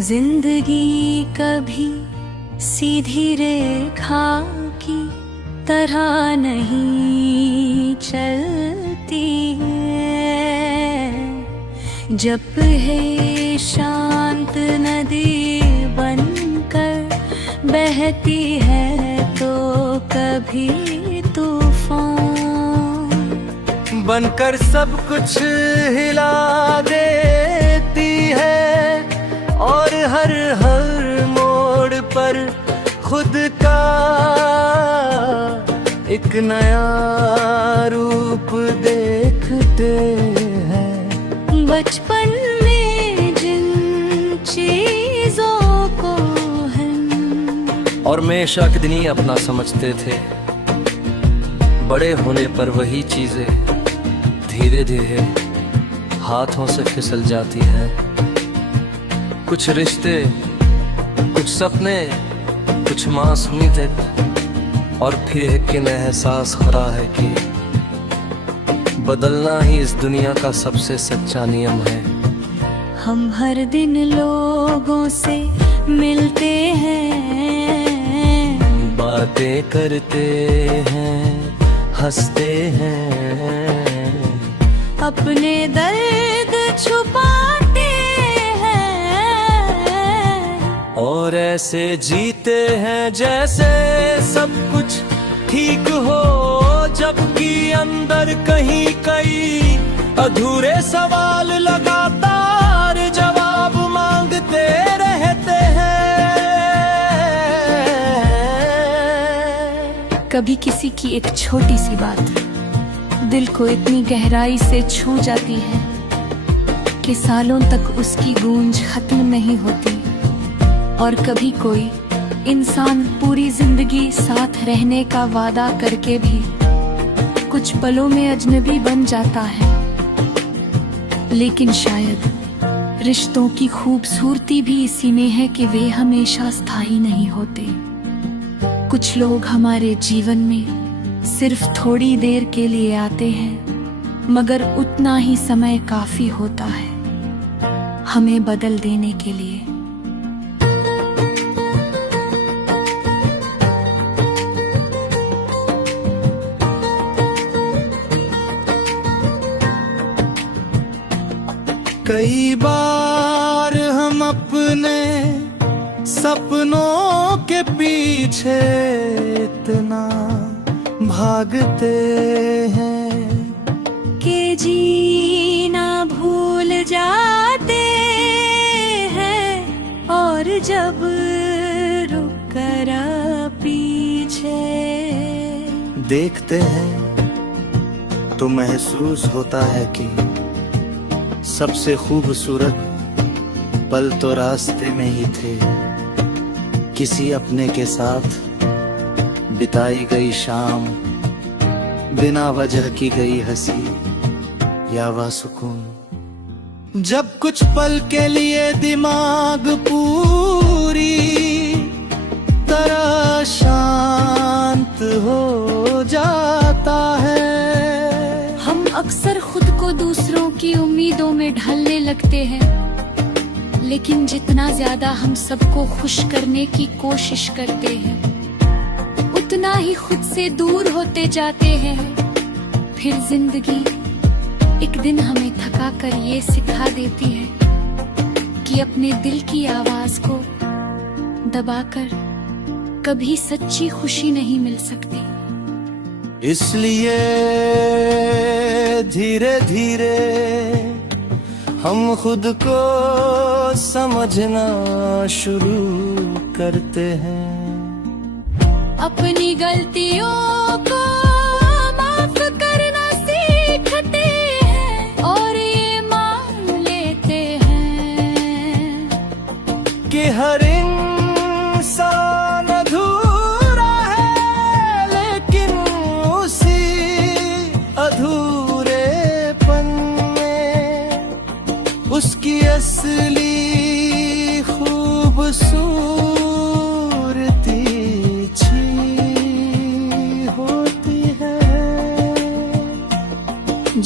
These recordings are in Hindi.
जिंदगी कभी सीधी रेखा की तरह नहीं चलती है। जब है शांत नदी बनकर बहती है तो कभी तूफान बनकर सब कुछ हिला देती है और हर मोड़ पर खुद का एक नया रूप देखते हैं। बचपन में जिन चीजों को हम और हमेशा के दिन ही अपना समझते थे, बड़े होने पर वही चीजें धीरे धीरे हाथों से फिसल जाती है। कुछ रिश्ते, कुछ सपने, कुछ मासूमी थे और फिर एक एहसास हो रहा है कि बदलना ही इस दुनिया का सबसे सच्चा नियम है। हम हर दिन लोगों से मिलते हैं, बातें करते हैं, हंसते हैं, अपने दर्द छुपाते और ऐसे जीते हैं जैसे सब कुछ ठीक हो, जबकि अंदर कहीं कई अधूरे सवाल लगातार जवाब मांगते रहते हैं। कभी किसी की एक छोटी सी बात दिल को इतनी गहराई से छू जाती है कि सालों तक उसकी गूंज खत्म नहीं होती। और कभी कोई इंसान पूरी जिंदगी साथ रहने का वादा करके भी कुछ पलों में अजनबी बन जाता है। लेकिन शायद रिश्तों की खूबसूरती भी इसी में है कि वे हमेशा स्थायी नहीं होते। कुछ लोग हमारे जीवन में सिर्फ थोड़ी देर के लिए आते हैं, मगर उतना ही समय काफी होता है हमें बदल देने के लिए। कई बार हम अपने सपनों के पीछे इतना भागते हैं कि जीना भूल जाते हैं। और जब रुक कर पीछे देखते हैं तो महसूस होता है कि सबसे खूबसूरत पल तो रास्ते में ही थे। किसी अपने के साथ बिताई गई शाम, बिना वजह की गई हंसी या वह सुकून। जब कुछ पल के लिए दिमाग पूरी तरह शांत हो जाता है। हम अक्सर खुद को दूसरों की उम्मीदों में ढलने लगते हैं, लेकिन जितना ज्यादा हम सबको खुश करने की कोशिश करते हैं उतना ही खुद से दूर होते जाते हैं। फिर जिंदगी एक दिन हमें थका कर ये सिखा देती है कि अपने दिल की आवाज को दबाकर कभी सच्ची खुशी नहीं मिल सकती। इसलिए धीरे धीरे हम खुद को समझना शुरू करते हैं। अपनी गलतियों को माफ करना सीखते हैं और ये मान लेते हैं कि हर इंसान अधूरा है, लेकिन उसी अधूरेपन में उसकी असली खूबसूरती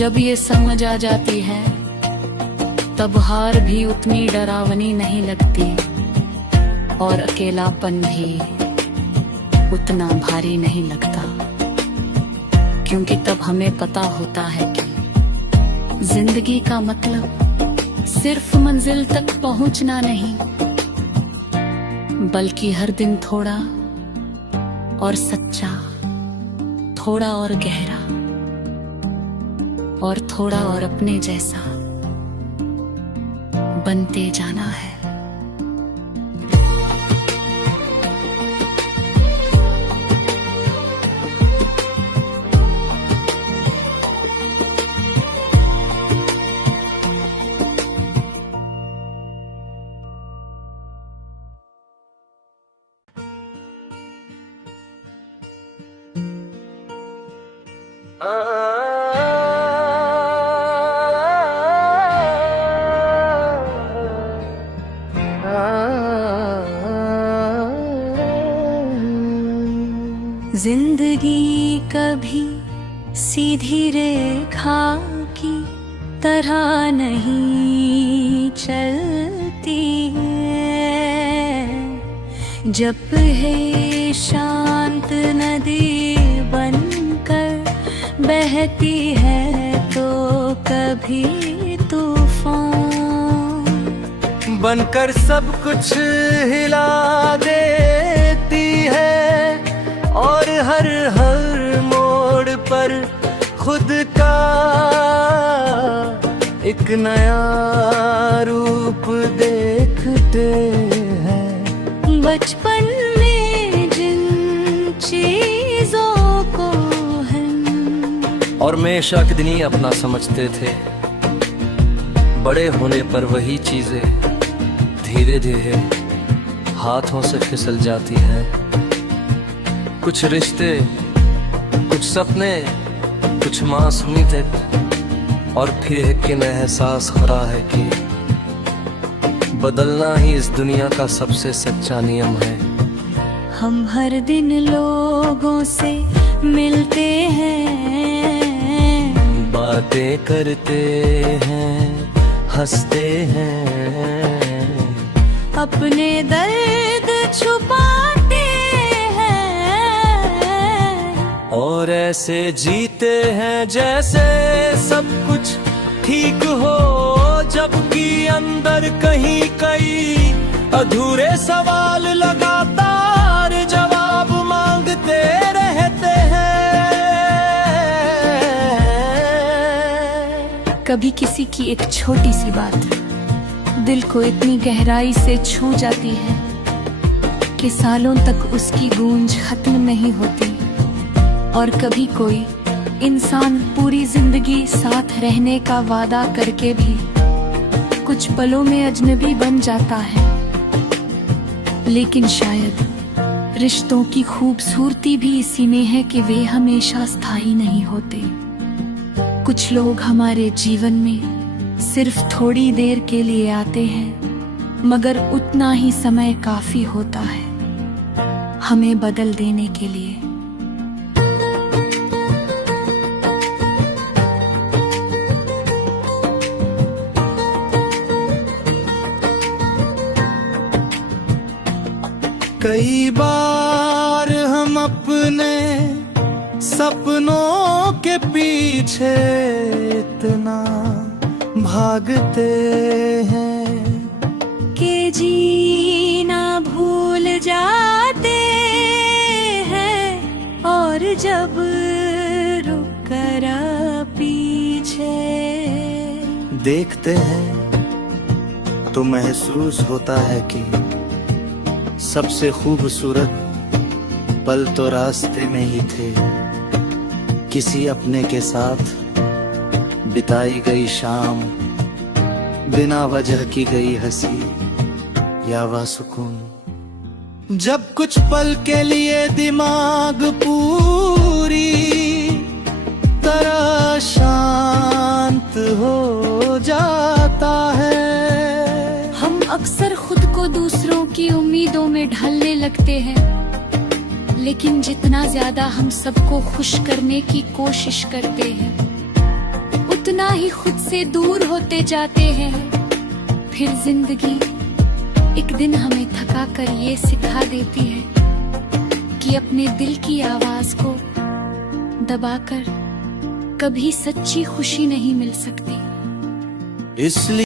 जब ये समझ आ जाती है तब हार भी उतनी डरावनी नहीं लगती और अकेलापन भी उतना भारी नहीं लगता, क्योंकि तब हमें पता होता है कि जिंदगी का मतलब सिर्फ मंजिल तक पहुंचना नहीं, बल्कि हर दिन थोड़ा और सच्चा, थोड़ा और गहरा और थोड़ा और अपने जैसा बनते जाना है। जिंदगी कभी सीधी रेखा की तरह नहीं चलती है, जब है शांत नदी बनकर बहती है तो कभी तूफान बनकर सब कुछ हिला देती है और हर मोड़ पर खुद का एक नया रूप देखते हैं। बचपन में जिन चीजों को हम और हमेशा के दिन ही अपना समझते थे, बड़े होने पर वही चीजें धीरे धीरे हाथों से फिसल जाती हैं। कुछ रिश्ते, कुछ सपने, कुछ मासूमी थे और फिर एक एहसास हो रहा है कि बदलना ही इस दुनिया का सबसे सच्चा नियम है। हम हर दिन लोगों से मिलते हैं, बातें करते हैं, हंसते हैं, अपने दर्द छुपाते और ऐसे जीते हैं जैसे सब कुछ ठीक हो, जबकि अंदर कहीं कई अधूरे सवाल लगातार जवाब मांगते रहते हैं। कभी किसी की एक छोटी सी बात दिल को इतनी गहराई से छू जाती है कि सालों तक उसकी गूंज खत्म नहीं होती, और कभी कोई इंसान पूरी जिंदगी साथ रहने का वादा करके भी कुछ पलों में अजनबी बन जाता है। लेकिन शायद रिश्तों की खूबसूरती भी इसी में है कि वे हमेशा स्थायी नहीं होते। कुछ लोग हमारे जीवन में सिर्फ थोड़ी देर के लिए आते हैं, मगर उतना ही समय काफी होता है हमें बदल देने के लिए। कई बार हम अपने सपनों के पीछे इतना भागते हैं कि जीना भूल जाते हैं, और जब रुक कर पीछे देखते हैं तो महसूस होता है कि सबसे खूबसूरत पल तो रास्ते में ही थे। किसी अपने के साथ बिताई गई शाम, बिना वजह की गई हंसी या वह सुकून। जब कुछ पल के लिए दिमाग पूरी तरह शांत हो जाता है। हम अक्सर खुद को दूसरों की उम्मीदों में ढलने लगते हैं, लेकिन जितना ज्यादा हम सबको खुश करने की कोशिश करते हैं, उतना ही खुद से दूर होते जाते हैं। फिर जिंदगी एक दिन हमें थका कर ये सिखा देती है कि अपने दिल की आवाज को दबाकर कभी सच्ची खुशी नहीं मिल सकती। इसलिए